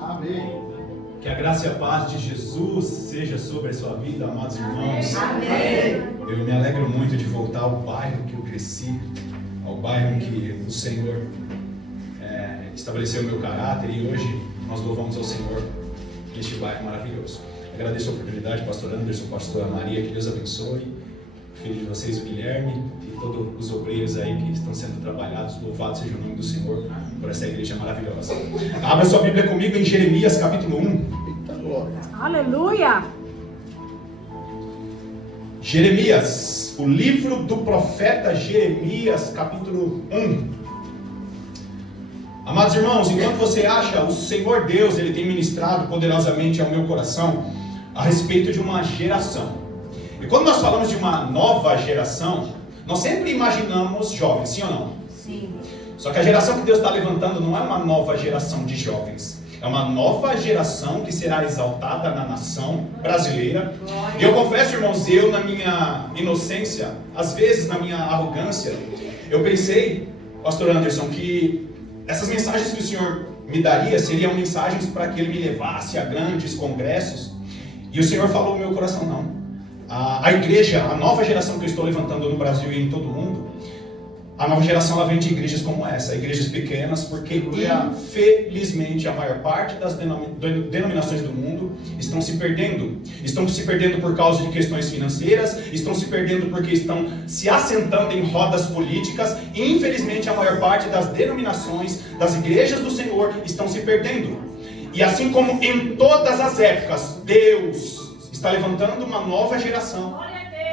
Amém. Que a graça e a paz de Jesus seja sobre a sua vida, amados irmãos. Amém. Eu me alegro muito de voltar ao bairro que eu cresci, ao bairro que o Senhor estabeleceu o meu caráter, e hoje nós louvamos ao Senhor neste bairro maravilhoso. Agradeço a oportunidade, pastor Anderson, pastora Maria, que Deus abençoe, filho de vocês, o Guilherme, e todos os obreiros aí que estão sendo trabalhados. Louvado seja o nome do Senhor por essa igreja maravilhosa. Abra sua Bíblia comigo em Jeremias capítulo 1. Eita glória. Aleluia. Jeremias, o livro do profeta Jeremias, capítulo 1. Amados irmãos, enquanto você acha, o Senhor Deus, Ele tem ministrado poderosamente ao meu coração a respeito de uma geração. E quando nós falamos de uma nova geração, nós sempre imaginamos jovens, sim ou não? Sim. Só que a geração que Deus está levantando não é uma nova geração de jovens. É uma nova geração que será exaltada na nação brasileira. E eu confesso, irmãos, eu na minha inocência, às vezes na minha arrogância, eu pensei, pastor Anderson, que essas mensagens que o Senhor me daria seriam mensagens para que Ele me levasse a grandes congressos. E o Senhor falou no meu coração, não. A igreja, a nova geração que eu estou levantando no Brasil e em todo o mundo, a nova geração ela vem de igrejas como essa, igrejas pequenas, porque felizmente a maior parte das denominações do mundo estão se perdendo. Estão se perdendo por causa de questões financeiras, estão se perdendo porque estão se assentando em rodas políticas, e infelizmente a maior parte das denominações, das igrejas do Senhor estão se perdendo. E assim como em todas as épocas, Deus está levantando uma nova geração.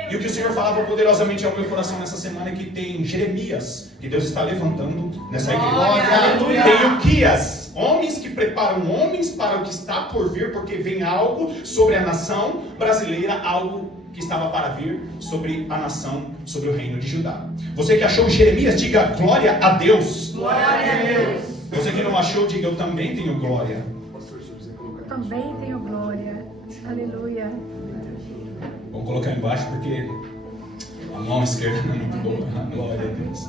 E o que o Senhor falava poderosamente ao meu coração nessa semana é que tem Jeremias, que Deus está levantando nessa igreja. Tem Uquias, homens que preparam homens para o que está por vir, porque vem algo sobre a nação brasileira, algo que estava para vir sobre a nação, sobre o reino de Judá. Você que achou Jeremias, diga glória a Deus. Glória a Deus. Você que não achou, diga eu também tenho glória. Também tenho glória. Aleluia. Vamos colocar embaixo porque a mão esquerda não é muito boa. Glória a Deus.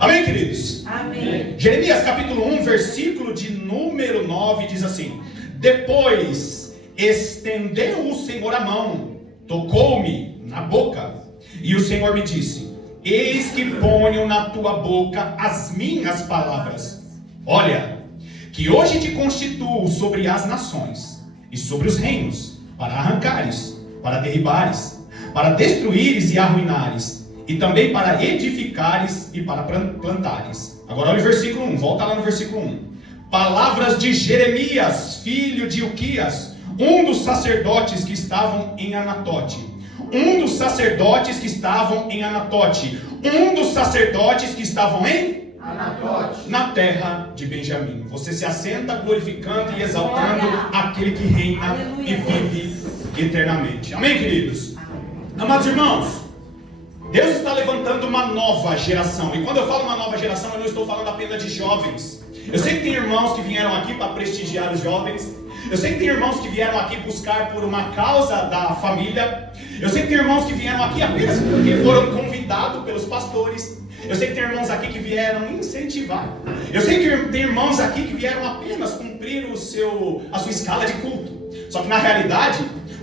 Amém, queridos? Amém. Jeremias capítulo 1, versículo de número 9 diz assim: Depois estendeu o Senhor a mão, tocou-me na boca, e o Senhor me disse: Eis que ponho na tua boca as minhas palavras. Olha, que hoje te constituo sobre as nações e sobre os reinos, para arrancares, para derribares, para destruíres e arruinares, e também para edificares e para plantares. Agora olha o versículo 1, volta lá no versículo 1. Palavras de Jeremias, filho de Uquias, um dos sacerdotes que estavam em Anatote. Um dos sacerdotes que estavam em Anatote. Um dos sacerdotes que estavam em Anatote, na terra de Benjamim. Você se assenta glorificando e exaltando aquele que reina e vive eternamente. Amém, queridos? Amados irmãos, Deus está levantando uma nova geração. E quando eu falo uma nova geração, eu não estou falando apenas de jovens. Eu sei que tem irmãos que vieram aqui para prestigiar os jovens. Eu sei que tem irmãos que vieram aqui buscar por uma causa da família. Eu sei que tem irmãos que vieram aqui apenas porque foram convidados pelos pastores. Eu sei que tem irmãos aqui que vieram incentivar. Eu sei que tem irmãos aqui que vieram apenas cumprir a sua escala de culto. Só que na realidade,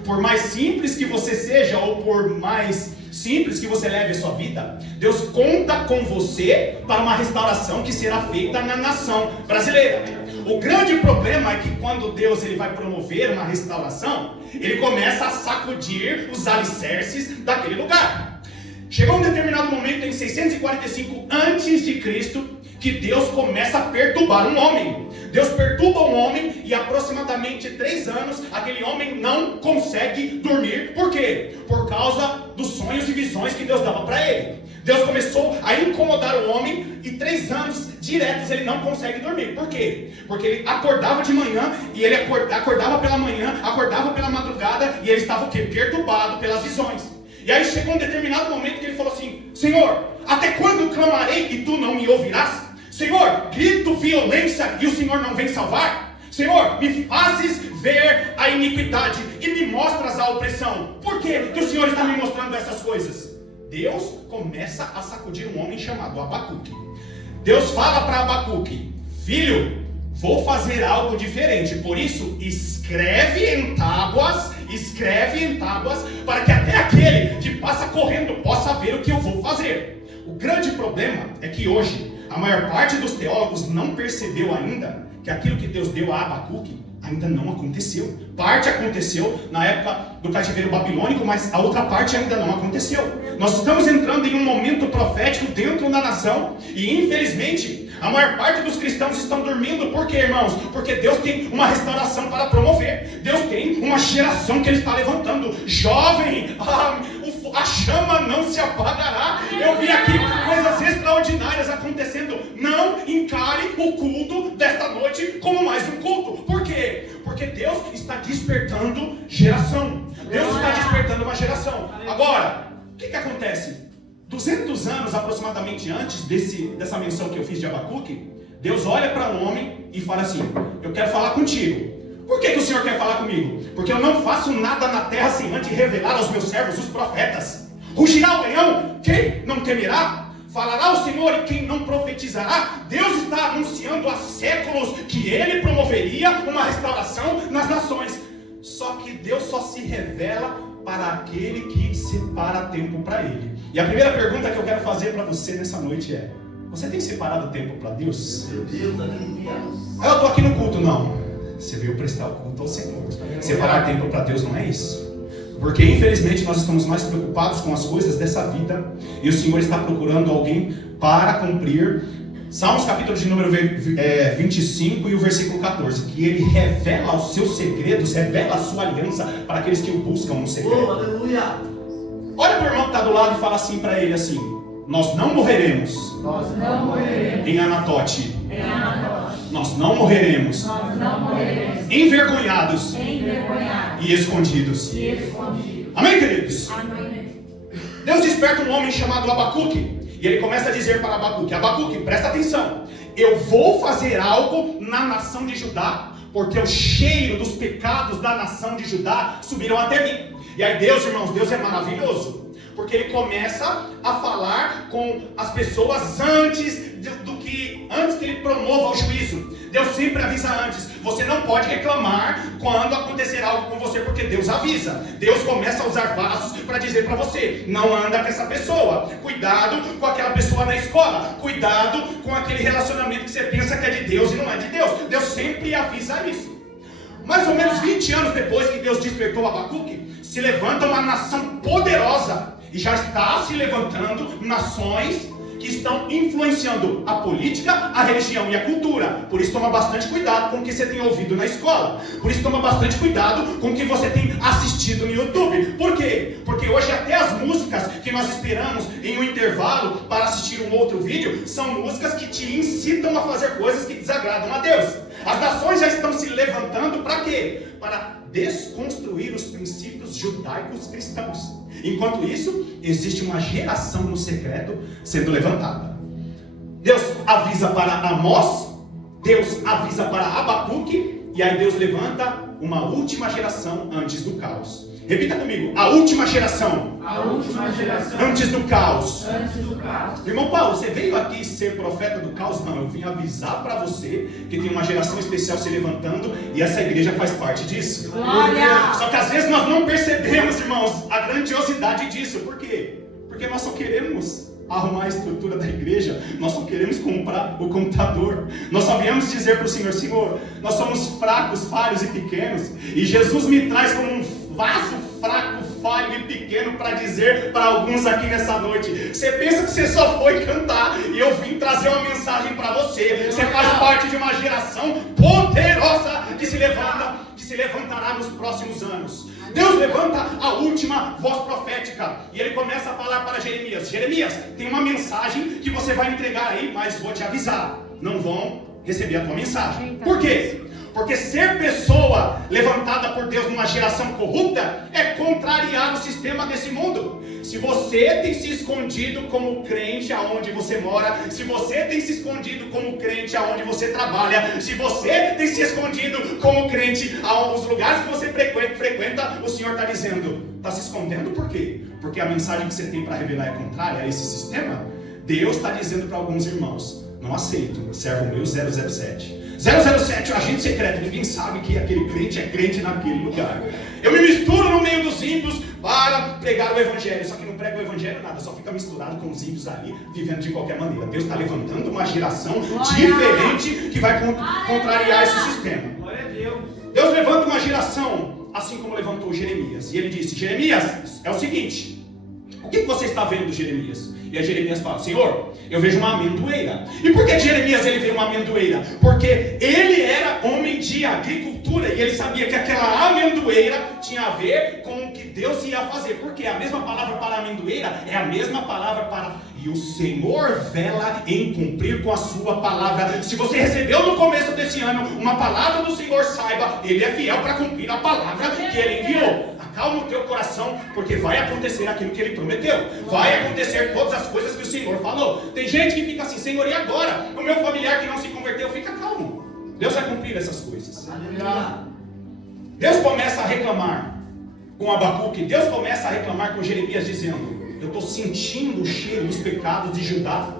por mais simples que você seja, ou por mais simples que você leve a sua vida, Deus conta com você para uma restauração que será feita na nação brasileira. O grande problema é que quando Deus ele vai promover uma restauração, Ele começa a sacudir os alicerces daquele lugar. Chegou um determinado momento em 645 a.C. que Deus começa a perturbar um homem. Deus perturba um homem e aproximadamente 3 anos aquele homem não consegue dormir. Por quê? Por causa dos sonhos e visões que Deus dava para ele. Deus começou a incomodar o homem e 3 anos diretos ele não consegue dormir. Por quê? Porque ele acordava de manhã e ele acordava pela manhã, acordava pela madrugada e ele estava o quê? Perturbado pelas visões. E aí chegou um determinado momento que ele falou assim: Senhor, até quando clamarei e tu não me ouvirás? Senhor, grito violência e o Senhor não vem salvar? Senhor, me fazes ver a iniquidade e me mostras a opressão. Por que o Senhor está me mostrando essas coisas? Deus começa a sacudir um homem chamado Abacuque. Deus fala para Abacuque: filho, vou fazer algo diferente. Por isso, escreve em tábuas, para que até aquele que passa correndo possa ver o que eu vou fazer. O grande problema é que hoje, a maior parte dos teólogos não percebeu ainda que aquilo que Deus deu a Abacuque ainda não aconteceu. Parte aconteceu na época do cativeiro babilônico, mas a outra parte ainda não aconteceu. Nós estamos entrando em um momento profético dentro da nação e, infelizmente, a maior parte dos cristãos estão dormindo. Por quê, irmãos? Porque Deus tem uma restauração para promover. Deus tem uma geração que Ele está levantando. Jovem, a chama não se apagará. Eu vi aqui coisas extraordinárias acontecendo. Não encare o culto desta noite como mais um culto. Por quê? Porque Deus está despertando geração. Deus está despertando uma geração. Agora, o que acontece? 200 anos aproximadamente antes dessa menção que eu fiz de Abacuque, Deus olha para um homem e fala assim: eu quero falar contigo. Por que o Senhor quer falar comigo? Porque eu não faço nada na terra sem antes revelar aos meus servos, os profetas. Rugirá o leão, quem não temerá? Falará o Senhor e quem não profetizará? Deus está anunciando há séculos que Ele promoveria uma restauração nas nações. Só que Deus só se revela para aquele que separa tempo para Ele. E a primeira pergunta que eu quero fazer para você nessa noite é: você tem separado tempo para Deus? Eu estou aqui no culto, não. Você veio prestar o culto ao Senhor. Separar tempo para Deus não é isso. Porque infelizmente nós estamos mais preocupados com as coisas dessa vida, e o Senhor está procurando alguém para cumprir. Salmos capítulo de número 25 e o versículo 14, que Ele revela os seus segredos, revela a sua aliança para aqueles que o buscam no segredo. Aleluia. Olha para o irmão que está do lado e fala assim para ele assim: nós não morreremos, em Anatote. Nós não morreremos, envergonhados, e escondidos. Amém, queridos? Amém. Deus desperta um homem chamado Abacuque, e ele começa a dizer para Abacuque: Abacuque, presta atenção, eu vou fazer algo na nação de Judá, porque o cheiro dos pecados da nação de Judá subiram até mim. E aí Deus, irmãos, Deus é maravilhoso, porque Ele começa a falar com as pessoas antes que Ele promova o juízo. Deus sempre avisa antes. Você não pode reclamar quando acontecer algo com você, porque Deus avisa. Deus começa a usar vasos para dizer para você: não anda com essa pessoa, cuidado com aquela pessoa na escola, cuidado com aquele relacionamento que você pensa que é de Deus e não é de Deus. Deus sempre avisa isso. Mais ou menos 20 anos depois que Deus despertou Abacuque, se levanta uma nação poderosa, e já está se levantando nações que estão influenciando a política, a religião e a cultura. Por isso toma bastante cuidado com o que você tem ouvido na escola. Por isso toma bastante cuidado com o que você tem assistido no YouTube. Por quê? Porque hoje até as músicas que nós esperamos em um intervalo para assistir um outro vídeo são músicas que te incitam a fazer coisas que desagradam a Deus. As nações já estão se levantando para quê? Para desconstruir os princípios judaicos cristãos. Enquanto isso, existe uma geração no secreto sendo levantada. Deus avisa para Amós, Deus avisa para Abacuque, e aí Deus levanta uma última geração antes do caos. Repita comigo: a última geração. A última geração. Antes do caos. Antes do caos. Irmão Paulo, você veio aqui ser profeta do caos? Não, eu vim avisar para você que tem uma geração especial se levantando, e essa igreja faz parte disso. Glória! Só que às vezes nós não percebemos, irmãos, a grandiosidade disso. Por quê? Porque nós só queremos arrumar a estrutura da igreja, nós só queremos comprar o computador. Nós só viemos dizer para o Senhor: Senhor, nós somos fracos, falhos e pequenos, e Jesus me traz como um vaso fraco, falho e pequeno para dizer para alguns aqui nessa noite: você pensa que você só foi cantar, e eu vim trazer uma mensagem para você. Você faz parte de uma geração poderosa que se levantará nos próximos anos. Deus levanta a última voz profética, e Ele começa a falar para Jeremias: Jeremias, tem uma mensagem que você vai entregar aí, mas vou te avisar, não vão receber a tua mensagem. Por quê? Porque ser pessoa levantada por Deus numa geração corrupta é contrariar o sistema desse mundo. Se você tem se escondido como crente aonde você mora, se você tem se escondido como crente aonde você trabalha, se você tem se escondido como crente aos lugares que você frequenta, o Senhor está dizendo: está se escondendo por quê? Porque a mensagem que você tem para revelar é contrária a esse sistema? Deus está dizendo para alguns irmãos: Não aceito. Servo meu 007. 007 é o agente secreto. Ninguém sabe que aquele crente é crente naquele lugar. Eu me misturo no meio dos ímpios para pregar o evangelho. Só que não prega o evangelho nada, só fica misturado com os ímpios ali, vivendo de qualquer maneira. Deus está levantando uma geração diferente que vai contrariar esse sistema. Glória a Deus. Deus levanta uma geração, assim como levantou Jeremias. E ele disse: Jeremias, é o seguinte, o que você está vendo, Jeremias? E aí Jeremias fala: Senhor, eu vejo uma amendoeira. E por que Jeremias ele vê uma amendoeira? Porque ele era homem de agricultura e ele sabia que aquela amendoeira tinha a ver com o que Deus ia fazer. Porque a mesma palavra para amendoeira é a mesma palavra para... E o Senhor vela em cumprir com a sua palavra. Se você recebeu no começo desse ano uma palavra do Senhor, saiba, Ele é fiel para cumprir a palavra que Ele enviou. Acalma o teu coração, porque vai acontecer aquilo que Ele prometeu. Vai acontecer todas as coisas que o Senhor falou. Tem gente que fica assim: Senhor, e agora? O meu familiar que não se converteu, fica calmo. Deus vai cumprir essas coisas. Deus começa a reclamar com Abacuque. Deus começa a reclamar com Jeremias, dizendo: eu estou sentindo o cheiro dos pecados de Judá.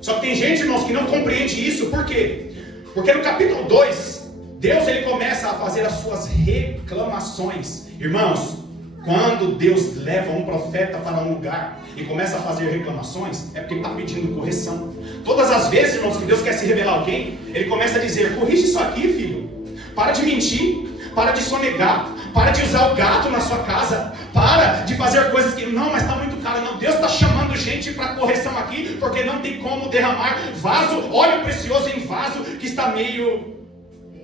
Só que tem gente, irmãos, que não compreende isso. Por quê? Porque no capítulo 2, Deus ele começa a fazer as suas reclamações. Irmãos, quando Deus leva um profeta para um lugar e começa a fazer reclamações, é porque ele está pedindo correção. Todas as vezes, irmãos, que Deus quer se revelar a alguém, Ele começa a dizer: corrige isso aqui, filho. Para de mentir, para de sonegar, para de usar o gato na sua casa, para de fazer coisas que, não, mas está muito caro. Não, Deus está chamando gente para correção aqui, porque não tem como derramar óleo precioso em vaso que está meio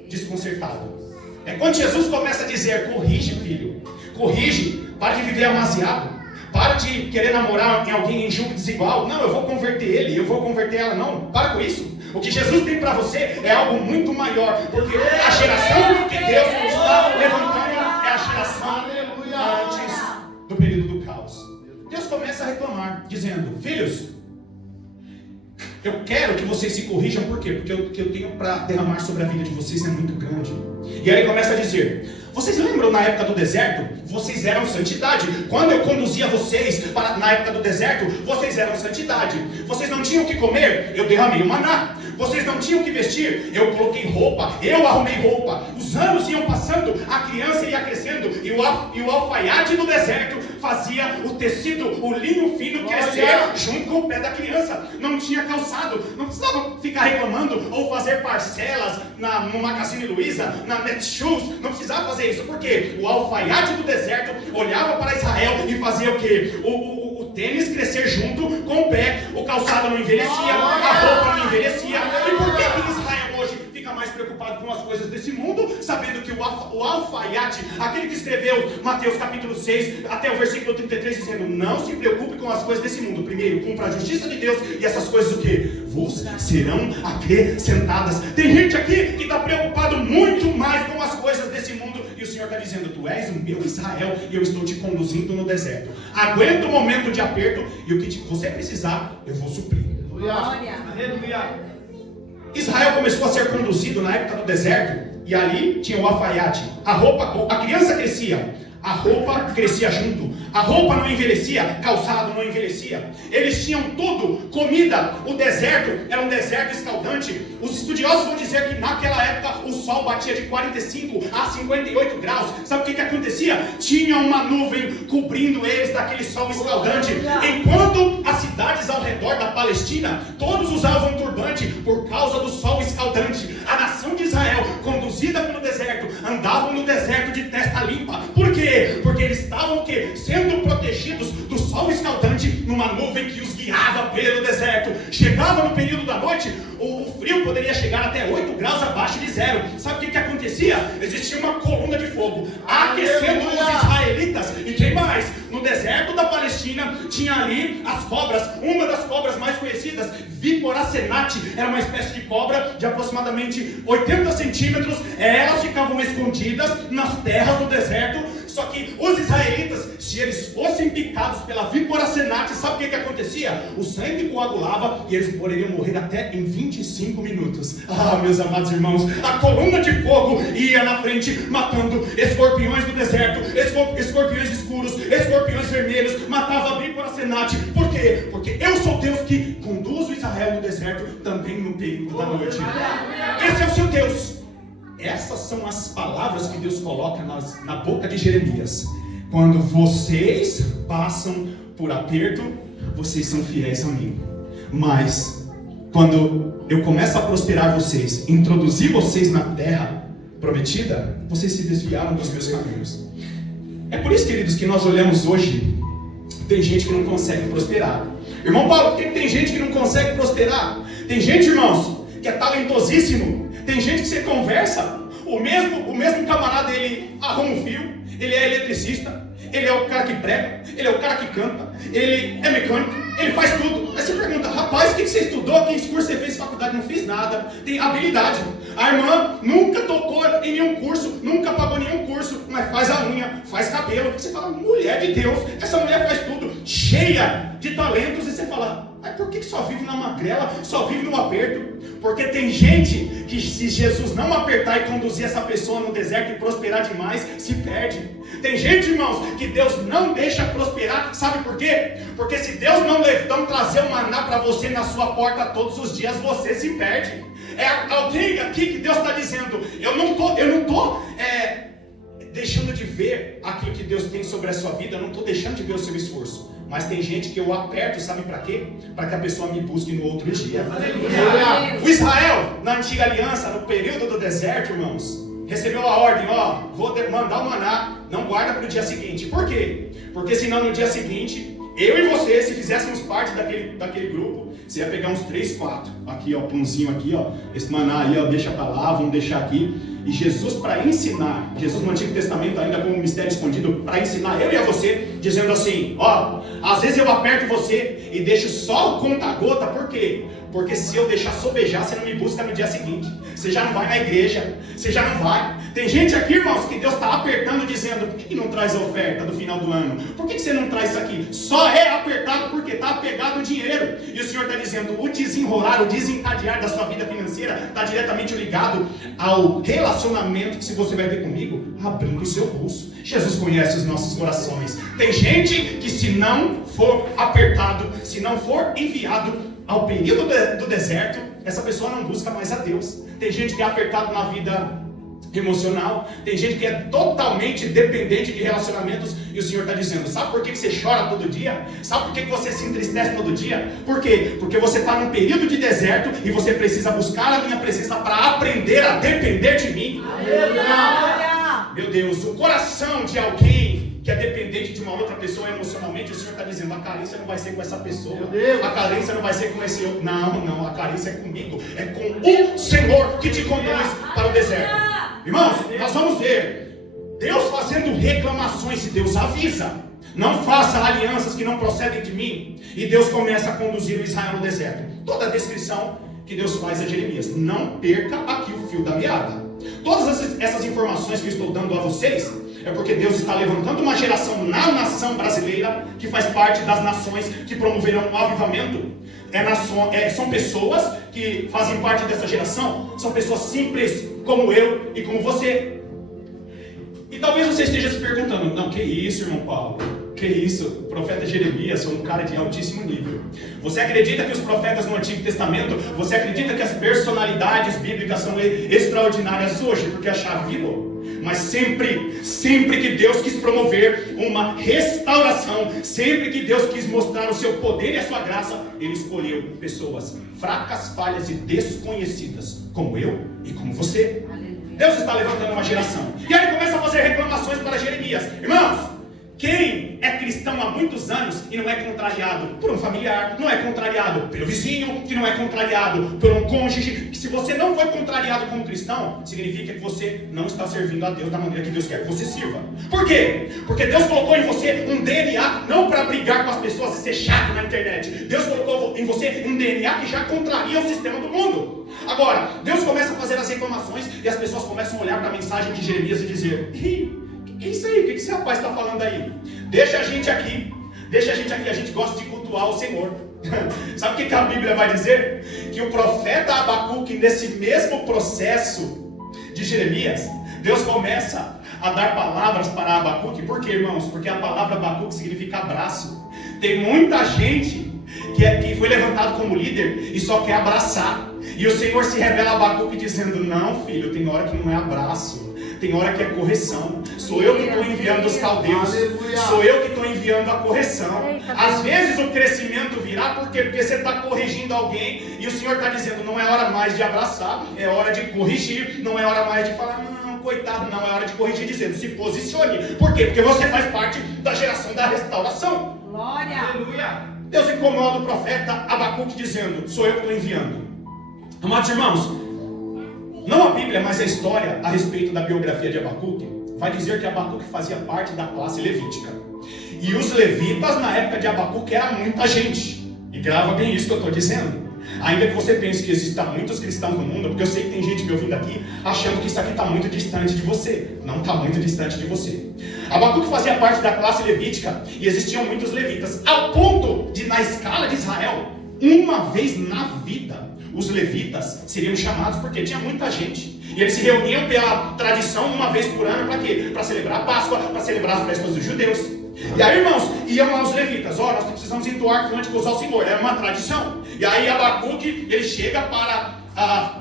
desconcertado. É quando Jesus começa a dizer: corrige, filho, corrige, para de viver amaziado, para de querer namorar em alguém em julgo desigual. Não, eu vou converter ele, eu vou converter ela. Não, para com isso. O que Jesus tem para você é algo muito maior, porque a geração que Deus está levantando é a geração antes do período do caos. Deus começa a reclamar, dizendo: filhos, eu quero que vocês se corrijam. Por quê? Porque o que eu tenho para derramar sobre a vida de vocês é muito grande. E aí ele começa a dizer: vocês lembram na época do deserto? Vocês eram santidade. Quando eu conduzia vocês na época do deserto, vocês eram santidade. Vocês não tinham o que comer, eu derramei o maná. Vocês não tinham o que vestir, eu coloquei roupa, eu arrumei roupa. Os anos iam passando, a criança ia crescendo, e o alfaiate do deserto fazia o tecido, o linho fino crescer junto com o pé da criança. Não tinha calçado, não precisava ficar reclamando ou fazer parcelas no Magazine Luiza, na Netshoes. Não precisava fazer isso, porque o alfaiate do deserto olhava para Israel e fazia o quê? O tênis crescer junto com o pé, o calçado não envelhecia, a roupa não envelhecia. E por que Israel hoje fica mais preocupado com as coisas desse mundo, sabendo que o alfaiate, aquele que escreveu Mateus capítulo 6 até o versículo 33, dizendo: não se preocupe com as coisas desse mundo, primeiro cumpra a justiça de Deus, e essas coisas o que? Vos serão acrescentadas. Tem gente aqui que está preocupado muito mais com as coisas desse mundo, e o Senhor está dizendo: tu és o meu Israel, e eu estou te conduzindo no deserto. Aguenta o momento de aperto, e o que você precisar, eu vou suprir. Aleluia. Israel começou a ser conduzido na época do deserto, e ali tinha o alfaiate. A criança crescia, a roupa crescia junto. A roupa não envelhecia, calçado não envelhecia. Eles tinham tudo, comida. O deserto era um deserto escaldante. Os estudiosos vão dizer que naquela época o sol batia de 45 a 58 graus. Sabe o que acontecia? Tinha uma nuvem cobrindo eles daquele sol escaldante. Enquanto as cidades ao redor da Palestina, todos usavam turbante por causa do sol escaldante. A nação de Israel, conduzida pelo deserto, andavam no deserto de testa limpa. Por quê? Porque eles estavam o quê? Sendo protegidos do sol escaldante numa nuvem que os guiava pelo deserto. Chegava no período da noite, o frio poderia chegar até 8 graus abaixo de zero. Sabe o que acontecia? Existia uma coluna de fogo aquecendo os israelitas. E quem mais? No deserto da Palestina tinha ali as cobras. Uma das cobras mais conhecidas, Víbora senate, era uma espécie de cobra de aproximadamente 80 centímetros. Elas ficavam escondidas nas terras do deserto. Só que os israelitas, se eles fossem picados pela víbora senate, sabe o que acontecia? O sangue coagulava e eles poderiam morrer até em 25 minutos. Ah, meus amados irmãos, a coluna de fogo ia na frente, matando escorpiões do deserto, escorpiões escuros, escorpiões vermelhos, matava a víbora senate. Por quê? Porque eu sou Deus que conduz o Israel no deserto, também no período da noite. Esse é o seu Deus. Essas são as palavras que Deus coloca na boca de Jeremias. Quando vocês passam por aperto, vocês são fiéis a mim. Mas quando eu começo a prosperar vocês, introduzir vocês na terra prometida, vocês se desviaram dos meus caminhos. É por isso, queridos, que nós olhamos hoje, tem gente que não consegue prosperar. Irmão Paulo, por que tem gente que não consegue prosperar? Tem gente, irmãos, que é talentosíssimo. Tem gente que você conversa, o mesmo camarada, ele arruma um fio, ele é eletricista, ele é o cara que prega, ele é o cara que canta, ele é mecânico, ele faz tudo. Aí você pergunta, rapaz, o que você estudou? Que curso você fez faculdade? Não fiz nada. Tem habilidade. A irmã nunca tocou em nenhum curso, nunca pagou nenhum curso, mas faz a unha, faz cabelo. Você fala, mulher de Deus, essa mulher faz tudo, cheia de talentos. E você fala, mas por que só vive na magrela, só vive no aperto? Porque tem gente que, se Jesus não apertar e conduzir essa pessoa no deserto e prosperar demais, se perde. Tem gente, irmãos, que Deus não deixa prosperar. Sabe por quê? Porque se Deus não trazer o maná para você na sua porta todos os dias, você se perde. É alguém aqui que Deus está dizendo, eu não estou deixando de ver aquilo que Deus tem sobre a sua vida, eu não estou deixando de ver o seu esforço. Mas tem gente que eu aperto, sabe para quê? Para que a pessoa me busque no outro dia. O Israel, na antiga aliança, no período do deserto, irmãos, recebeu a ordem, vou mandar o maná, não guarda para o dia seguinte. Por quê? Porque senão no dia seguinte, eu e você, se fizéssemos parte daquele grupo, você ia pegar uns 3, 4. Aqui, pãozinho aqui, esse maná aí, deixa para lá, vamos deixar aqui. E Jesus, para ensinar, Jesus no Antigo Testamento ainda como um mistério escondido, para ensinar eu e a você, dizendo assim, às vezes eu aperto você e deixo só o conta-gota. Por quê? Porque se eu deixar sobejar, você não me busca no dia seguinte. Você já não vai na igreja, você já não vai. Tem gente aqui, irmãos, que Deus está apertando, dizendo, por que não traz a oferta do final do ano? Por que você não traz isso aqui? Só é apertado porque está apegado o dinheiro. E o Senhor está dizendo, o desenrolar, o desencadear da sua vida financeira está diretamente ligado ao relacionamento que, se você vai ver comigo, abrindo o seu bolso. Jesus conhece os nossos corações. Tem gente que, se não for apertado, se não for enviado ao período do deserto, essa pessoa não busca mais a Deus. Tem gente que é apertado na vida emocional, tem gente que é totalmente dependente de relacionamentos, e o Senhor está dizendo, sabe por que você chora todo dia? Sabe por que você se entristece todo dia? Por quê? Porque você está num período de deserto e você precisa buscar a minha presença para aprender a depender de mim. Aleluia! Meu Deus, o coração de alguém que é dependente de uma outra pessoa emocionalmente, o Senhor está dizendo, a carência não vai ser com essa pessoa, a carência não vai ser com esse outro. Não, a carência é comigo, é com o Senhor que te conduz para o deserto. Irmãos, nós vamos ver Deus fazendo reclamações, e Deus avisa, não faça alianças que não procedem de mim, e Deus começa a conduzir o Israel no deserto. Toda a descrição que Deus faz a Jeremias, não perca aqui o fio da meada. Todas essas informações que eu estou dando a vocês, é porque Deus está levantando uma geração na nação brasileira, que faz parte das nações que promoverão o avivamento. São pessoas que fazem parte dessa geração, são pessoas simples como eu e como você. E talvez você esteja se perguntando, não, que isso, irmão Paulo? Que isso? O profeta Jeremias foi um cara de altíssimo nível. Você acredita que os profetas no Antigo Testamento, você acredita que as personalidades bíblicas são extraordinárias hoje, porque a chave virou? Mas sempre que Deus quis promover uma restauração, sempre que Deus quis mostrar o seu poder e a sua graça, Ele escolheu pessoas fracas, falhas e desconhecidas, como eu e como você. Deus está levantando uma geração. E aí Ele começa a fazer reclamações para Jeremias. Irmãos, quem é cristão há muitos anos e não é contrariado por um familiar, não é contrariado pelo vizinho, que não é contrariado por um cônjuge, que se você não foi contrariado como cristão, significa que você não está servindo a Deus da maneira que Deus quer que você sirva. Por quê? Porque Deus colocou em você um DNA não para brigar com as pessoas e ser chato na internet. Deus colocou em você um DNA que já contraria o sistema do mundo. Agora, Deus começa a fazer as reclamações e as pessoas começam a olhar para a mensagem de Jeremias e dizer, é isso aí, o que esse rapaz está falando aí? Deixa a gente aqui, a gente gosta de cultuar o Senhor. Sabe o que a Bíblia vai dizer? Que o profeta Abacuque, nesse mesmo processo de Jeremias, Deus começa a dar palavras para Abacuque. Por quê, irmãos? Porque a palavra Abacuque significa abraço. Tem muita gente que foi levantado como líder e só quer abraçar. E o Senhor se revela a Abacuque dizendo: não, filho, tem hora que não é abraço, tem hora que é correção. Sou eu que estou enviando os caldeus. Sou eu que estou enviando a correção. Às vezes o crescimento virá, por quê? Porque você está corrigindo alguém e o Senhor está dizendo: não é hora mais de abraçar, é hora de corrigir. Não é hora mais de falar: não, coitado, não, é hora de corrigir, dizendo: se posicione. Por quê? Porque você faz parte da geração da restauração. Glória. Aleluia. Deus incomoda o profeta Abacuque dizendo: sou eu que estou enviando. Amados irmãos, não a Bíblia, mas a história a respeito da biografia de Abacuque vai dizer que Abacuque fazia parte da classe levítica. E os levitas na época de Abacuque era muita gente. E grava bem isso que eu estou dizendo. Ainda que você pense que existam muitos cristãos no mundo, porque eu sei que tem gente me ouvindo aqui achando que isso aqui está muito distante de você. Não está muito distante de você. Abacuque fazia parte da classe levítica e existiam muitos levitas, ao ponto de, na escala de Israel, uma vez na vida, os levitas seriam chamados, porque tinha muita gente. E eles se reuniam pela tradição uma vez por ano, para quê? Para celebrar a Páscoa, para celebrar as festas dos judeus. E aí, irmãos, iam lá os levitas: nós precisamos entoar cânticos ao Senhor. Era uma tradição. E aí Abacuque, ele chega para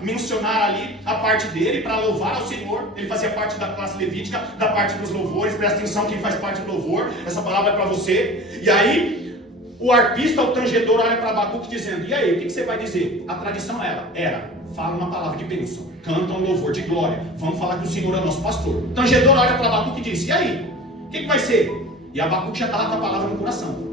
mencionar ali a parte dele, para louvar ao Senhor. Ele fazia parte da classe levítica, da parte dos louvores. Presta atenção, quem faz parte do louvor, essa palavra é para você. E aí o arpista, o tangedor, olha para Abacuque dizendo: e aí, o que você vai dizer? A tradição era: fala uma palavra de bênção, canta um louvor de glória, vamos falar que o Senhor é nosso pastor. O tangedor olha para Abacuque e diz: e aí, o que vai ser? E Abacuque já está lá com a palavra no coração.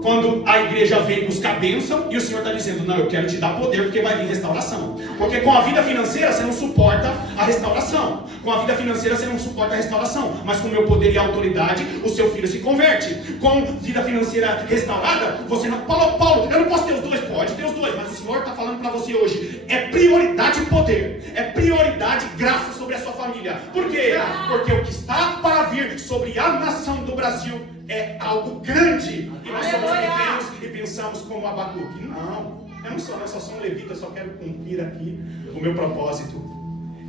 Quando a igreja vem buscar bênção e o Senhor está dizendo: não, eu quero te dar poder, porque vai vir restauração. Porque com a vida financeira você não suporta a restauração. Com a vida financeira você não suporta a restauração. Mas com o meu poder e autoridade, o seu filho se converte. Com vida financeira restaurada, você não... Paulo, eu não posso ter os dois. Pode ter os dois, mas o Senhor está falando para você hoje: é prioridade poder, é prioridade graça sobre a sua família. Por quê? Porque o que está para vir sobre a nação do Brasil é algo grande. E nós somos pequenos e pensamos como Abacuque: não, eu só sou um levita, eu só quero cumprir aqui o meu propósito.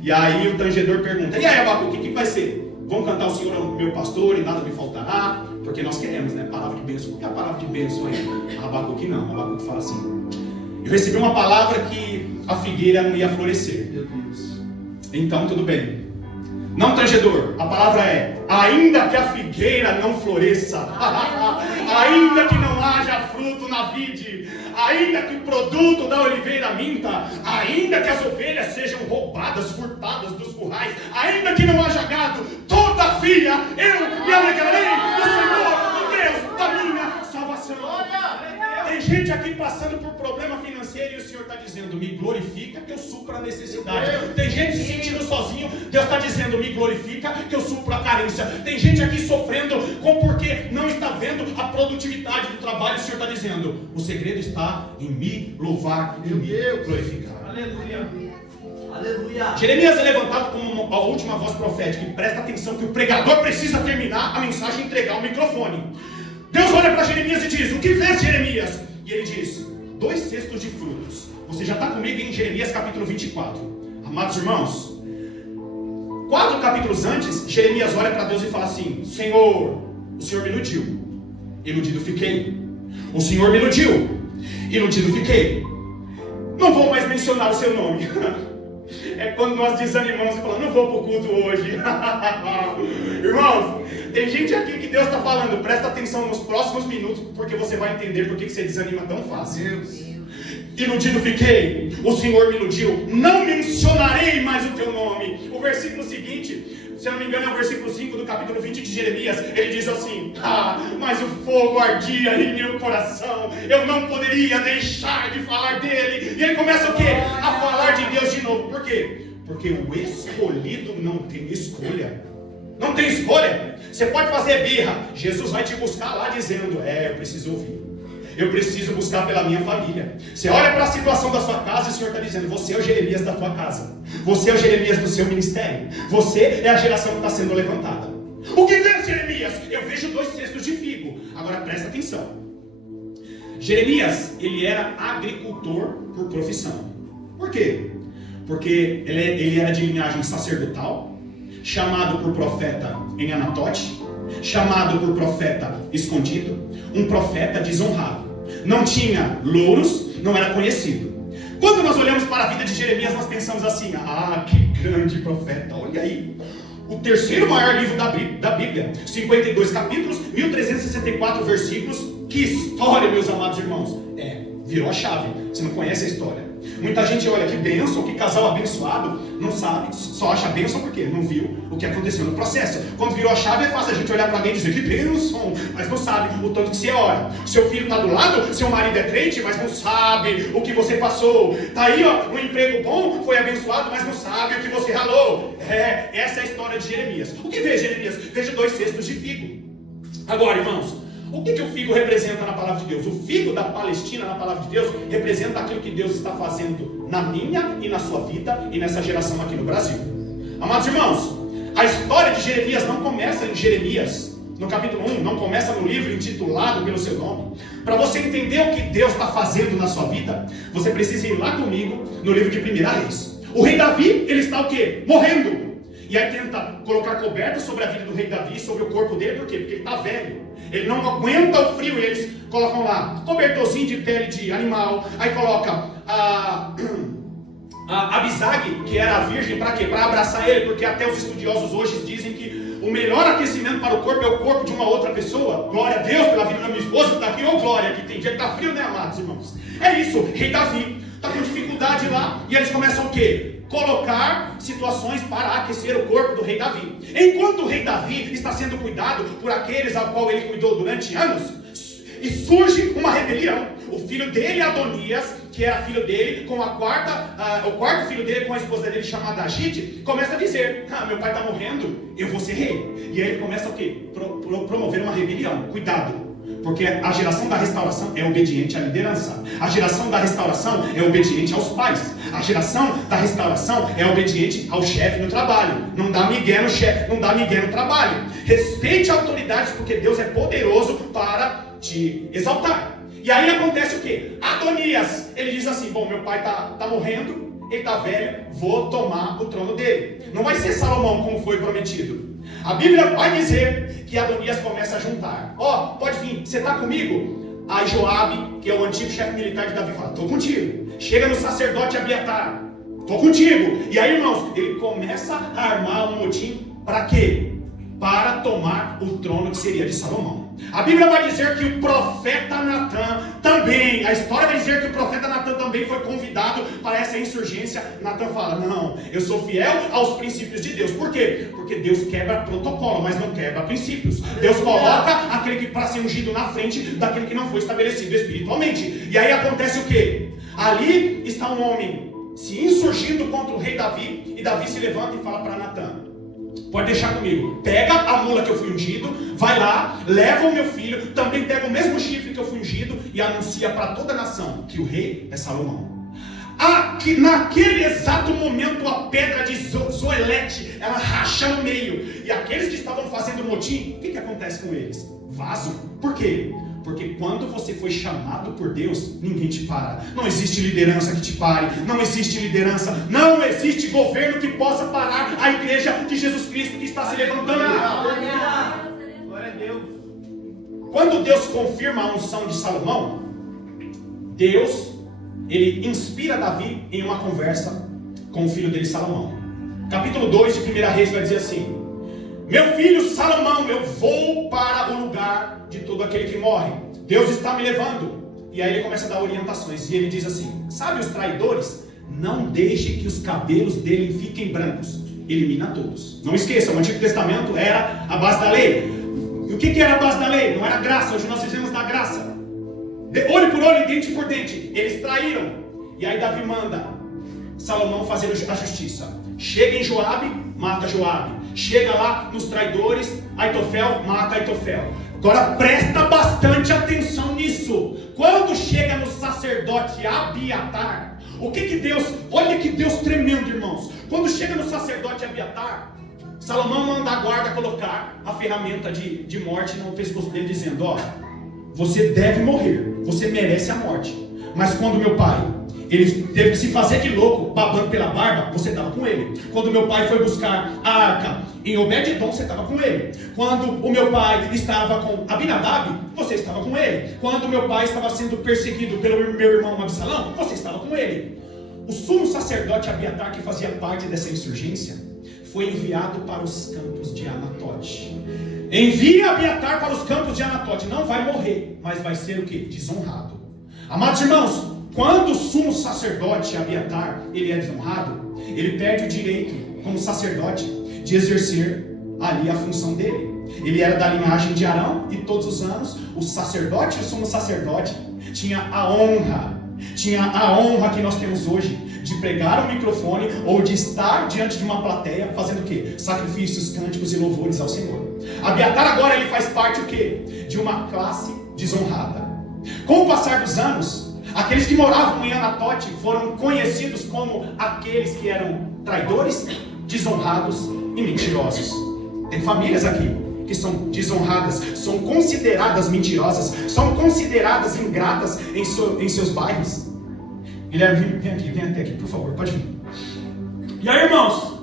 E aí o tangedor pergunta: e aí, Abacuque, o que vai ser? Vamos cantar: o Senhor é o meu pastor e nada me faltará? Porque nós queremos, né? Palavra de bênção. Qual que é a palavra de bênção aí? Abacuque não. Abacuque fala assim: eu recebi uma palavra que a figueira não ia florescer. Meu Deus. Então tudo bem. Não, tangedor, a palavra é: ainda que a figueira não floresça, ainda que não haja fruto na vide, ainda que o produto da oliveira minta, ainda que as ovelhas sejam roubadas, furtadas dos currais, ainda que não haja gado, todavia eu me alegrarei no Senhor, o Deus da minha salvação. Tem gente aqui passando por problema financeiro e o Senhor está dizendo: me glorifica que eu supro a necessidade. Tem gente se sentindo sozinho, Deus está dizendo: me glorifica que eu supro a carência. Tem gente aqui sofrendo porque não está vendo a produtividade do trabalho, o Senhor está dizendo: o segredo está em me louvar e me glorificar. Aleluia. Aleluia. Jeremias é levantado como a última voz profética, e presta atenção que o pregador precisa terminar a mensagem e entregar o microfone. Deus olha para Jeremias e diz: o que fez, Jeremias? E ele diz: 2 cestos de frutos. Você já está comigo em Jeremias capítulo 24. Amados irmãos, 4 capítulos antes, Jeremias olha para Deus e fala assim: Senhor, o Senhor me iludiu, iludido fiquei. O Senhor me iludiu, iludido fiquei. Não vou mais mencionar o seu nome. É quando nós desanimamos e falamos: não vou para o culto hoje. Irmãos, tem gente aqui que Deus está falando: presta atenção nos próximos minutos, porque você vai entender por que você desanima tão fácil. Iludido fiquei, o Senhor me iludiu, não mencionarei mais o teu nome. O versículo seguinte, se eu não me engano é o versículo 5 do capítulo 20 de Jeremias. Ele diz assim: mas o fogo ardia em meu coração, eu não poderia deixar de falar dele. E ele começa o quê? A falar de Deus de novo. Por quê? Porque o escolhido não tem escolha. Não tem escolha. Você pode fazer birra, Jesus vai te buscar lá dizendo: eu preciso ouvir, eu preciso buscar pela minha família. Você olha para a situação da sua casa e o Senhor está dizendo: você é o Jeremias da tua casa, você é o Jeremias do seu ministério, você é a geração que está sendo levantada. O que vê Jeremias? Eu vejo 2 cestos de figo. Agora presta atenção. Jeremias, ele era agricultor por profissão. Por quê? Porque ele era de linhagem sacerdotal, chamado por profeta em Anatote, chamado por profeta escondido, um profeta desonrado. Não tinha louros, não era conhecido. Quando nós olhamos para a vida de Jeremias, nós pensamos assim: ah, que grande profeta, olha aí. O terceiro maior livro da Bíblia, 52 capítulos, 1364 versículos. Que história, meus amados irmãos. Virou a chave. Você não conhece a história. Muita gente olha que bênção, que casal abençoado, não sabe, só acha bênção porque não viu o que aconteceu no processo. Quando virou a chave é fácil a gente olhar para alguém e dizer que bênção, mas não sabe o tanto que você ora. Seu filho está do lado, seu marido é crente, mas não sabe o que você passou. Está aí, ó, um emprego bom, foi abençoado, mas não sabe o que você ralou. Essa é a história de Jeremias. O que vê Jeremias? Veja 2 cestos de figo. Agora, irmãos, o que o figo representa na palavra de Deus? O figo da Palestina na palavra de Deus representa aquilo que Deus está fazendo na minha e na sua vida e nessa geração aqui no Brasil. Amados irmãos, a história de Jeremias não começa em Jeremias, no capítulo 1, não começa no livro intitulado pelo seu nome. Para você entender o que Deus está fazendo na sua vida, você precisa ir lá comigo no livro de 1 Reis. O rei Davi, ele está o quê? Morrendo. E aí tenta colocar coberta sobre a vida do rei Davi, sobre o corpo dele. Por quê? Porque ele está velho. Ele não aguenta o frio. E eles colocam lá cobertorzinho de pele de animal. Aí coloca a Abisag, que era a virgem, para quê? Para abraçar ele. Porque até os estudiosos hoje dizem que o melhor aquecimento para o corpo é o corpo de uma outra pessoa. Glória a Deus pela vida da minha esposa que está aqui. Ô glória, que tem dia que está frio, né, amados irmãos? É isso, rei Davi está com dificuldade lá. E eles começam o quê? Colocar situações para aquecer o corpo do rei Davi. Enquanto o rei Davi está sendo cuidado por aqueles ao qual ele cuidou durante anos, e surge uma rebelião. O filho dele, Adonias, que era filho dele, com o quarto filho dele, com a esposa dele chamada Agite, começa a dizer: meu pai está morrendo, eu vou ser rei. E aí ele começa o quê? Promover uma rebelião. Cuidado, porque a geração da restauração é obediente à liderança. A geração da restauração é obediente aos pais. A geração da restauração é obediente ao chefe no trabalho. Não dá migué no chefe, não dá migué no trabalho. Respeite autoridades, porque Deus é poderoso para te exaltar. E aí acontece o quê? Adonias, ele diz assim: bom, meu pai tá morrendo, ele tá velho, vou tomar o trono dele. Não vai ser Salomão como foi prometido. A Bíblia vai dizer que Adonias começa a juntar. Pode vir, você está comigo? Aí Joabe, que é o antigo chefe militar de Davi, fala: estou contigo. Chega no sacerdote Abiatar: estou contigo. E aí, irmãos, ele começa a armar um motim. Para quê? Para tomar o trono que seria de Salomão. A Bíblia vai dizer que o profeta Natan também, a história vai dizer que o profeta Natan também foi convidado para essa insurgência. Natan fala: não, eu sou fiel aos princípios de Deus. Por quê? Porque Deus quebra protocolo, mas não quebra princípios. Deus coloca aquele que para ser ungido na frente daquele que não foi estabelecido espiritualmente. E aí acontece o quê? Ali está um homem se insurgindo contra o rei Davi, e Davi se levanta e fala para Natan: pode deixar comigo, pega a mula que eu fui ungido, vai lá, leva o meu filho, também pega o mesmo chifre que eu fui ungido e anuncia para toda a nação que o rei é Salomão. Naquele exato momento a pedra de Zoelete, ela racha no meio, e aqueles que estavam fazendo motim, o que acontece com eles? Vazam. Por quê? Porque quando você foi chamado por Deus, ninguém te para. Não existe liderança que te pare. Não existe liderança. Não existe governo que possa parar a igreja de Jesus Cristo que está se levantando. Glória a Deus. Quando Deus confirma a unção de Salomão, Deus, ele inspira Davi em uma conversa com o filho dele, Salomão. Capítulo 2 de 1 Reis vai dizer assim: meu filho Salomão, eu vou para o lugar de todo aquele que morre. Deus está me levando. E aí ele começa a dar orientações. E ele diz assim: sabe os traidores? Não deixe que os cabelos dele fiquem brancos. Elimina todos. Não esqueça, o Antigo Testamento era a base da lei. E o que era a base da lei? Não era graça. Hoje nós vivemos na graça. Olho por olho, dente por dente. Eles traíram. E aí Davi manda Salomão fazer a justiça. Chega em Joabe, mata Joabe. Chega lá nos traidores, Aitofel, mata Aitofel. Agora presta bastante atenção nisso. Quando chega no sacerdote Abiatar, o que Deus, olha que Deus tremendo, irmãos. Quando chega no sacerdote Abiatar, Salomão manda a guarda colocar a ferramenta de morte no pescoço dele, dizendo: ó, você deve morrer, você merece a morte. Mas quando meu pai, ele teve que se fazer de louco, babando pela barba, você estava com ele. Quando meu pai foi buscar a arca em Obed-edom, você estava com ele. Quando o meu pai estava com Abinadab, você estava com ele. Quando meu pai estava sendo perseguido pelo meu irmão Absalão, você estava com ele. O sumo sacerdote Abiatar, que fazia parte dessa insurgência, foi enviado para os campos de Anatote. Envia Abiatar para os campos de Anatote. Não vai morrer, mas vai ser o quê? Desonrado. Amados irmãos, quando o sumo sacerdote Abiatar, ele é desonrado, ele perde o direito, como sacerdote, de exercer ali a função dele. Ele era da linhagem de Arão, e todos os anos, o sacerdote e o sumo sacerdote tinha a honra que nós temos hoje, de pregar um microfone, ou de estar diante de uma plateia, fazendo o quê? Sacrifícios, cânticos e louvores ao Senhor. Abiatar agora, ele faz parte o quê? De uma classe desonrada. Com o passar dos anos, aqueles que moravam em Anatote foram conhecidos como aqueles que eram traidores, desonrados e mentirosos. Tem famílias aqui que são desonradas, são consideradas mentirosas, são consideradas ingratas em seus bairros. Guilherme, vem até aqui, por favor, pode vir. E aí, irmãos,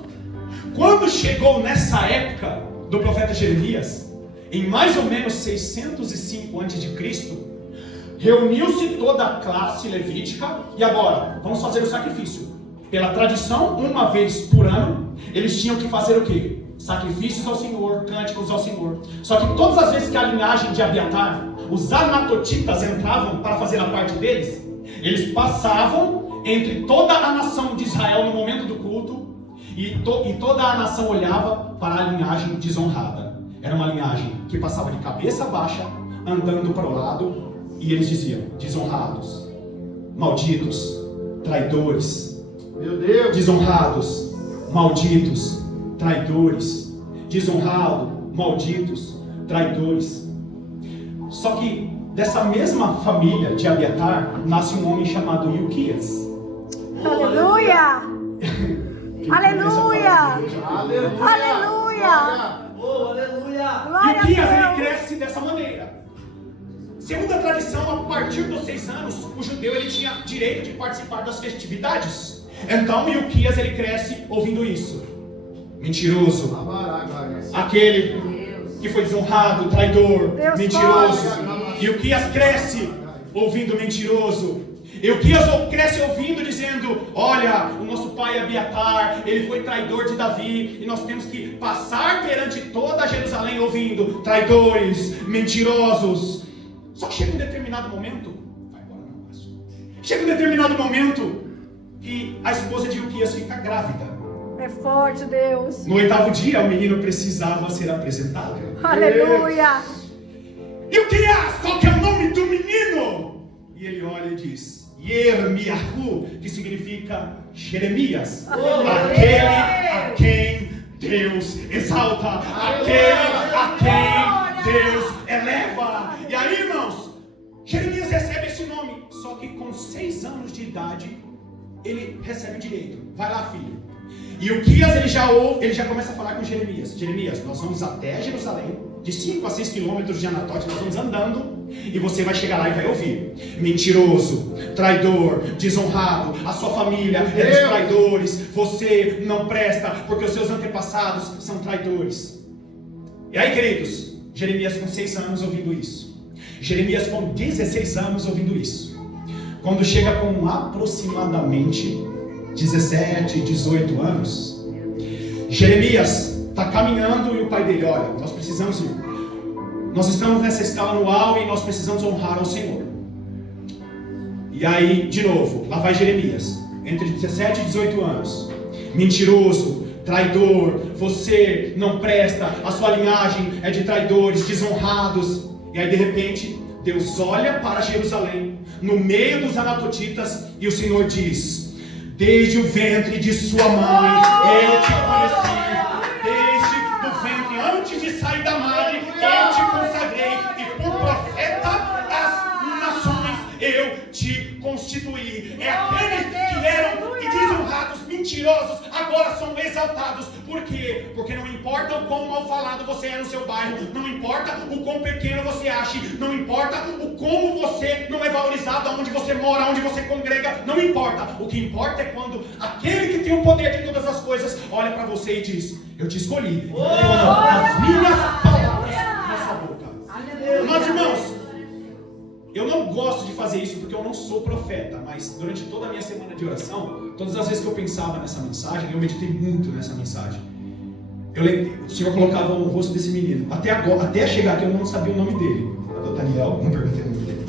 quando chegou nessa época do profeta Jeremias, em mais ou menos 605 a.C., reuniu-se toda a classe levítica, e agora, vamos fazer o sacrifício. Pela tradição, uma vez por ano, eles tinham que fazer o quê? Sacrifícios ao Senhor, cânticos ao Senhor. Só que todas as vezes que a linhagem de Abiatar, os anatotitas entravam para fazer a parte deles, eles passavam entre toda a nação de Israel no momento do culto, e toda a nação olhava para a linhagem desonrada. Era uma linhagem que passava de cabeça baixa, andando para o lado, e eles diziam: desonrados, malditos, traidores. Meu Deus. Desonrados, malditos, traidores. Desonrado, malditos, traidores. Só que dessa mesma família de Abiatar nasce um homem chamado Ilquias. Aleluia! Aleluia! Aleluia. Aleluia! Oh, aleluia. Glória Ilquias, a ele Deus! cresce dessa maneira. Segundo a tradição, a partir dos 6 anos, o judeu ele tinha direito de participar das festividades. Então, Ilquias, ele cresce ouvindo isso. Mentiroso, aquele que foi desonrado, traidor, Deus mentiroso. pode. Ilquias cresce ouvindo mentiroso. Ilquias cresce ouvindo, dizendo: olha, o nosso pai Abiatar, ele foi traidor de Davi, e nós temos que passar perante toda Jerusalém ouvindo: traidores, mentirosos. Só que chega um determinado momento, chega um determinado momento que a esposa de Ilquias fica grávida. É forte, Deus. No 8º dia, o menino precisava ser apresentado. Aleluia! Ilquias, qual que é o nome do menino? E ele olha e diz: Yermiahu, que significa Jeremias. Aquele a quem Deus exalta, aquele a quem Deus eleva. E aí, irmãos, Jeremias recebe esse nome. Só que com 6 anos de idade, ele recebe o direito. Vai lá, filho. E Ilquias, ele já começa a falar com Jeremias: Jeremias, nós vamos até Jerusalém, de 5 a 6 quilômetros de Anatote, nós vamos andando, e você vai chegar lá e vai ouvir: mentiroso, traidor, desonrado, a sua família é dos traidores, você não presta, porque os seus antepassados são traidores. E aí, queridos, Jeremias com 6 anos ouvindo isso, Jeremias com 16 anos ouvindo isso, quando chega com aproximadamente 17, 18 anos, Jeremias está caminhando, e o pai dele: olha, nós precisamos ir, nós estamos nessa escala anual e nós precisamos honrar ao Senhor. E aí, de novo, lá vai Jeremias, entre 17 e 18 anos, mentiroso, traidor, você não presta, a sua linhagem é de traidores, desonrados. E aí, de repente, Deus olha para Jerusalém, no meio dos anatotitas, e o Senhor diz: desde o ventre de sua mãe eu te conheci, desde o ventre, antes de sair da madre, eu te consagrei, e por profeta às nações eu te constituí. É aqueles que eram desonrados, mentirosos, agora agora são exaltados. Por quê? Porque não importa o quão mal falado você é no seu bairro, não importa o quão pequeno você ache, não importa o como você não é valorizado, aonde você mora, aonde você congrega, não importa. O que importa é quando aquele que tem o poder de todas as coisas olha para você e diz: eu te escolhi, as minhas palavras na sua boca. Amados irmãos, eu não gosto de fazer isso porque eu não sou profeta, mas durante toda a minha semana de oração, todas as vezes que eu pensava nessa mensagem, eu meditei muito nessa mensagem. O Senhor colocava o rosto desse menino. Até chegar aqui eu não sabia o nome dele. O Daniel, não perguntei o nome dele.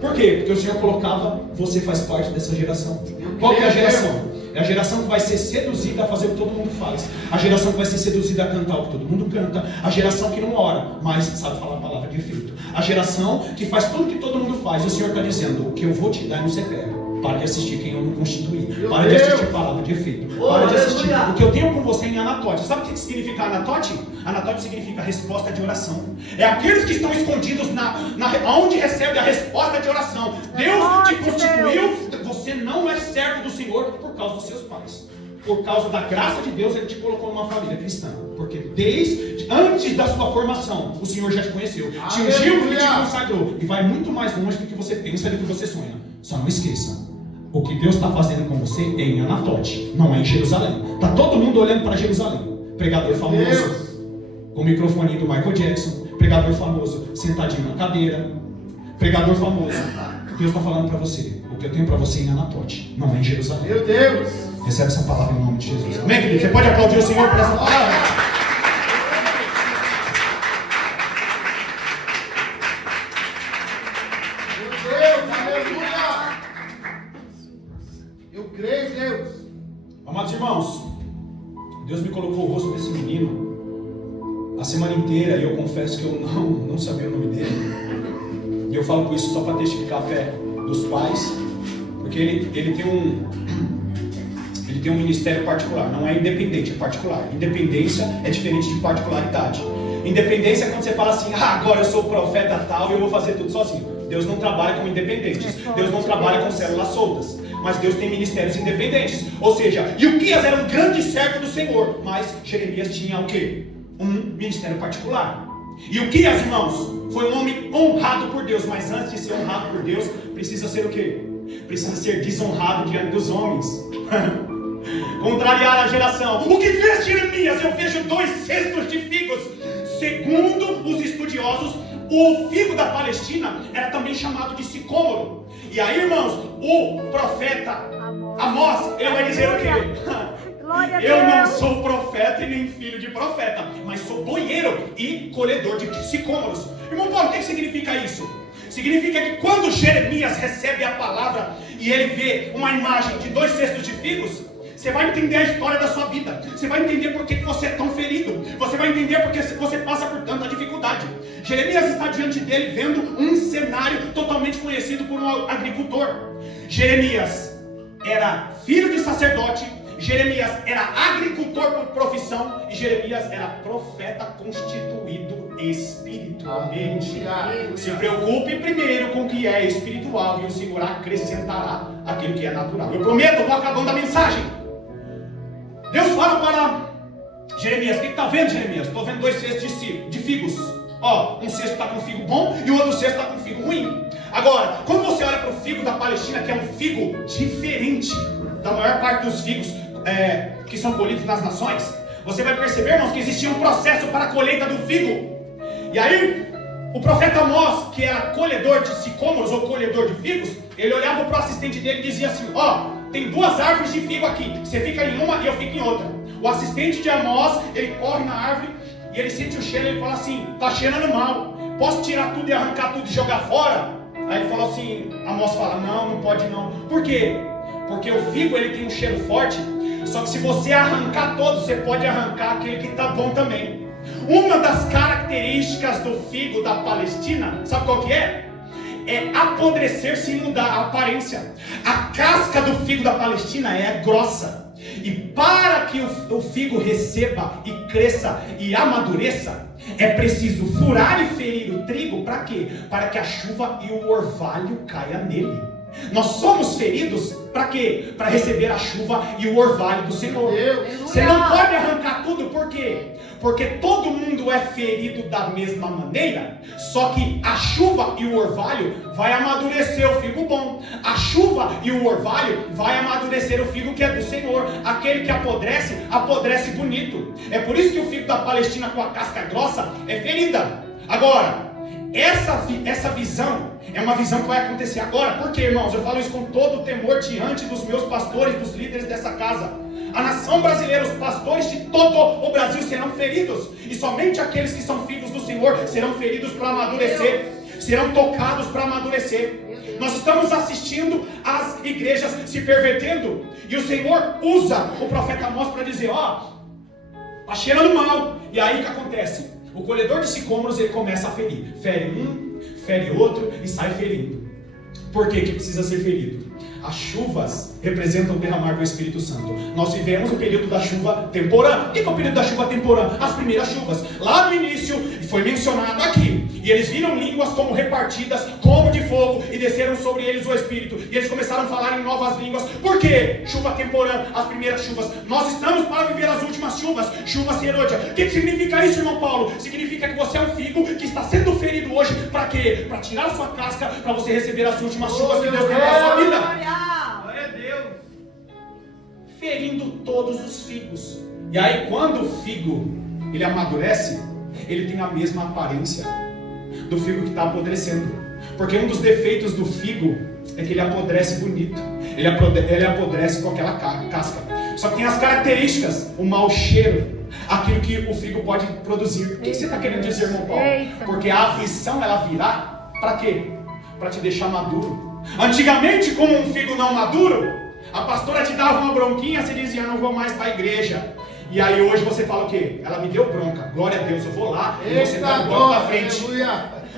Por quê? Porque o Senhor colocava, você faz parte dessa geração. Qual que é a geração? É a geração que vai ser seduzida a fazer o que todo mundo faz. A geração que vai ser seduzida a cantar o que todo mundo canta. A geração que não ora, mas sabe falar a palavra de efeito. A geração que faz tudo que todo mundo faz. E o Senhor está dizendo: o que eu vou te dar no secreto. Para de assistir quem eu não constituí. Para de assistir palavra de efeito. Para de assistir o que eu tenho com você em Anatote. Sabe o que significa Anatote? Anatote significa resposta de oração. É aqueles que estão escondidos onde recebe a resposta de oração. Deus te constituiu. Você não é servo do Senhor por causa dos seus pais. Por causa da graça de Deus, Ele te colocou numa família cristã. Porque antes da sua formação, o Senhor já te conheceu, te ungiu e te consagrou. E vai muito mais longe do que você pensa e do que você sonha. Só não esqueça: o que Deus está fazendo com você é em Anatote, não é em Jerusalém. Está todo mundo olhando para Jerusalém. Pregador famoso, com o microfone do Michael Jackson. Pregador famoso, sentadinho na cadeira. Pregador famoso. Deus está falando para você: o que eu tenho para você é em Anatote, não é em Jerusalém. Meu Deus! Recebe essa palavra em nome de Jesus. Amém, querido? Você pode aplaudir o Senhor por essa palavra? Meu Deus, aleluia! Eu creio, Deus. Amados irmãos, Deus me colocou o rosto desse menino a semana inteira e eu confesso que eu não sabia o nome dele. E eu falo com isso só para testificar a fé dos pais, porque ele tem um ministério particular, não é independente, é particular. Independência é diferente de particularidade. Independência é quando você fala assim: agora eu sou o profeta tal e eu vou fazer tudo sozinho. Deus não trabalha com independentes, Deus não trabalha com células soltas, mas Deus tem ministérios independentes. Ou seja, Ilquias era um grande servo do Senhor, mas Jeremias tinha o quê? Um ministério particular. Ilquias, irmãos, foi um homem honrado por Deus, mas antes de ser honrado por Deus, precisa ser o quê? Precisa ser desonrado diante dos homens. Contrariar a geração. O que fez Jeremias? Eu vejo 2 cestos de figos. Segundo os estudiosos, o figo da Palestina era também chamado de sicômoro. E aí, irmãos, o profeta Amós, ele vai dizer o quê? Eu não sou profeta e nem filho de profeta, mas sou boieiro e colhedor de sicômoros. Irmão Paulo, o que significa isso? Significa que quando Jeremias recebe a palavra e ele vê uma imagem de 2 cestos de figos, você vai entender a história da sua vida. Você vai entender por que você é tão ferido. Você vai entender por que você passa por tanta dificuldade. Jeremias está diante dele vendo um cenário totalmente conhecido por um agricultor. Jeremias era filho de sacerdote. Jeremias era agricultor por profissão. E Jeremias era profeta constituído espiritualmente. Se preocupe primeiro com o que é espiritual, e o Senhor acrescentará aquilo que é natural. Eu prometo, estou acabando a mensagem. Deus fala para Jeremias: o que está vendo, Jeremias? Estou vendo 2 cestos de figos. Ó, um cesto está com figo bom e o outro cesto está com figo ruim. Agora, quando você olha para o figo da Palestina, que é um figo diferente da maior parte dos figos que são colhidos nas nações, você vai perceber, irmãos, que existia um processo para a colheita do figo. E aí, o profeta Amós, que era colhedor de sicômoros ou colhedor de figos, ele olhava para o assistente dele e dizia assim: ó, tem 2 árvores de figo aqui, você fica em uma e eu fico em outra. O assistente de Amós, ele corre na árvore e ele sente o cheiro e ele fala assim: tá cheirando mal, posso tirar tudo e arrancar tudo e jogar fora? Aí ele falou assim, Amós fala: não pode não. Por quê? Porque o figo ele tem um cheiro forte, só que se você arrancar todo, você pode arrancar aquele que tá bom também. Uma das características do figo da Palestina, sabe qual que é? É apodrecer sem mudar a aparência. A casca do figo da Palestina é grossa. E para que o figo receba e cresça e amadureça, é preciso furar e ferir o trigo. Para quê? Para que a chuva e o orvalho caia nele. Nós somos feridos para quê? Para receber a chuva e o orvalho do Senhor. Você não pode arrancar tudo, por quê? Porque todo mundo é ferido da mesma maneira, só que a chuva e o orvalho vai amadurecer o figo bom. A chuva e o orvalho vai amadurecer o figo que é do Senhor. Aquele que apodrece, apodrece bonito. É por isso que o figo da Palestina com a casca grossa é ferida. Agora, essa visão é uma visão que vai acontecer agora. Por quê, irmãos? Eu falo isso com todo o temor diante dos meus pastores, dos líderes dessa casa. A nação brasileira, os pastores de todo o Brasil serão feridos. E somente aqueles que são filhos do Senhor serão feridos para amadurecer. Serão tocados para amadurecer. Nós estamos assistindo as igrejas se pervertendo. E o Senhor usa o profeta Amós para dizer, ó, tá cheirando mal. E aí o que acontece? O colhedor de sicômoros, ele começa a ferir. Fere um, fere outro e sai ferindo. Por que precisa ser ferido? As chuvas representam o derramar do Espírito Santo. Nós vivemos o período da chuva temporã. O que é o período da chuva temporã? As primeiras chuvas. Lá no início, foi mencionado aqui. E eles viram línguas como repartidas, como de fogo, e desceram sobre eles o Espírito. E eles começaram a falar em novas línguas. Por quê? Chuva temporã, as primeiras chuvas. Nós estamos para viver as últimas chuvas. Chuva serôdia. O que significa isso, irmão Paulo? Significa que você é um figo que está sendo ferido hoje. Para quê? Para tirar a sua casca, para você receber as últimas chuvas que Deus tem para a sua vida. Glória a Deus. Ferindo todos os figos. E aí quando o figo ele amadurece, ele tem a mesma aparência do figo que está apodrecendo. Porque um dos defeitos do figo é que ele apodrece bonito. Ele apodrece com aquela casca. Só que tem as características, o mau cheiro, aquilo que o figo pode produzir. O que você está querendo dizer, irmão Paulo? Eita. Porque a aflição ela virá para quê? Para te deixar maduro. Antigamente, como um figo não maduro, a pastora te dava uma bronquinha, você dizia, não vou mais para a igreja. E aí hoje você fala o quê? Ela me deu bronca, glória a Deus, eu vou lá e vou sentar no banco da frente.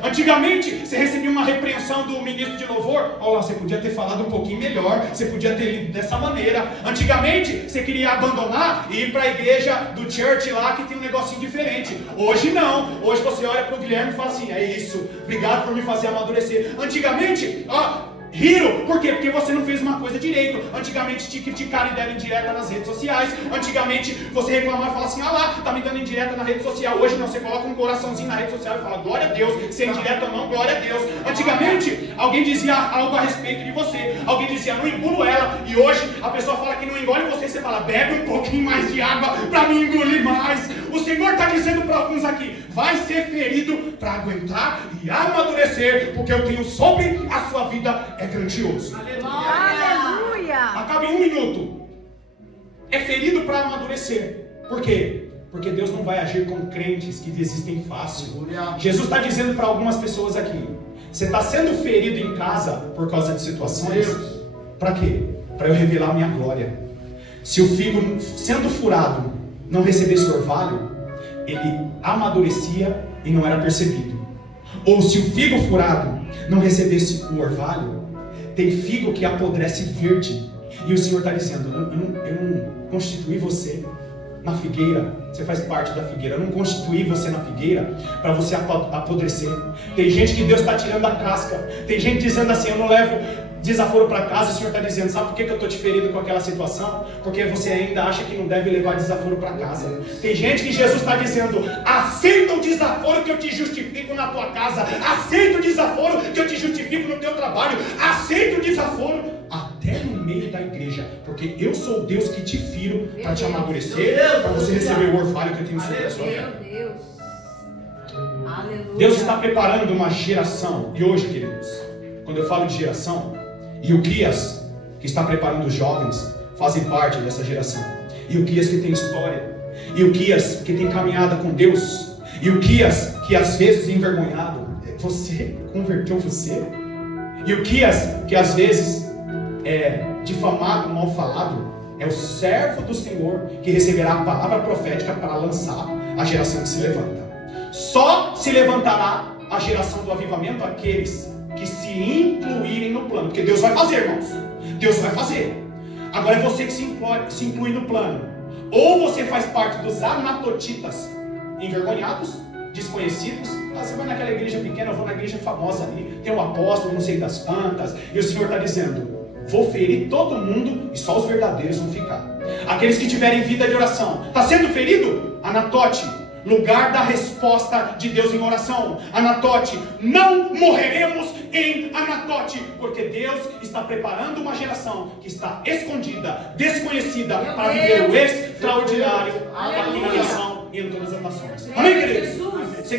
Antigamente, você recebia uma repreensão do ministro de louvor. Olha lá, você podia ter falado um pouquinho melhor, você podia ter lido dessa maneira. Antigamente, você queria abandonar e ir para a igreja do church lá que tem um negocinho diferente. Hoje não, hoje você olha para o Guilherme e fala assim, é isso, obrigado por me fazer amadurecer. Antigamente, riram, por quê? Porque você não fez uma coisa direito. Antigamente te criticaram e deram indireta nas redes sociais. Antigamente você reclamava e falava assim, lá, tá me dando indireta na rede social. Hoje não, você coloca um coraçãozinho na rede social e fala, glória a Deus, se é indireta ou não, glória a Deus. Antigamente alguém dizia algo a respeito de você, alguém dizia, não engulo ela. E hoje a pessoa fala que não engole você, você fala, bebe um pouquinho mais de água para me engolir mais. O Senhor está dizendo para alguns aqui, vai ser ferido para aguentar e amadurecer, porque eu tenho sobre a sua vida é grandioso. Aleluia. Acaba em 1 minuto. É ferido para amadurecer. Por quê? Porque Deus não vai agir com crentes que desistem fácil. Jesus está dizendo para algumas pessoas aqui, você está sendo ferido em casa por causa de situações? Para quê? Para eu revelar a minha glória. Se o figo sendo furado não recebesse o orvalho, ele amadurecia e não era percebido. Ou se o figo furado não recebesse o orvalho, tem figo que apodrece verde. E o Senhor está dizendo, eu não constituí você na figueira, você faz parte da figueira. Eu não constituí você na figueira para você apodrecer. Tem gente que Deus está tirando a casca. Tem gente dizendo assim, eu não levo desaforo para casa. O Senhor está dizendo, sabe por que eu estou te ferindo com aquela situação? Porque você ainda acha que não deve levar desaforo para casa. Tem gente que Jesus está dizendo, aceita o desaforo que eu te justifico na tua casa. Aceita o desaforo que eu te justifico no teu trabalho. Aceita o desaforo até no meio da igreja, porque eu sou o Deus que te firo para te amadurecer, para você receber o orvalho que eu tenho sobre a sua vida. Deus está preparando uma geração. E hoje, queridos, quando eu falo de geração, Ilquias, que está preparando os jovens, fazem parte dessa geração. Ilquias que tem história, Ilquias que tem caminhada com Deus, Ilquias que às vezes é envergonhado. Você converteu você? Ilquias que às vezes é difamado, mal falado. É o servo do Senhor que receberá a palavra profética para lançar a geração que se levanta. Só se levantará a geração do avivamento aqueles que se incluírem no plano. Porque Deus vai fazer, irmãos. Deus vai fazer. Agora é você que se inclui no plano. Ou você faz parte dos anatotitas envergonhados, desconhecidos. Ah, você vai naquela igreja pequena, eu vou na igreja famosa ali, tem um apóstolo, não sei das quantas, e o Senhor está dizendo: vou ferir todo mundo e só os verdadeiros vão ficar. Aqueles que tiverem vida de oração. Está sendo ferido? Anatote, lugar da resposta de Deus em oração. Anatote, não morreremos em Anatote, porque Deus está preparando uma geração que está escondida, desconhecida, para viver o extraordinário aqui na nação e em todas as nações. Amém, queridos?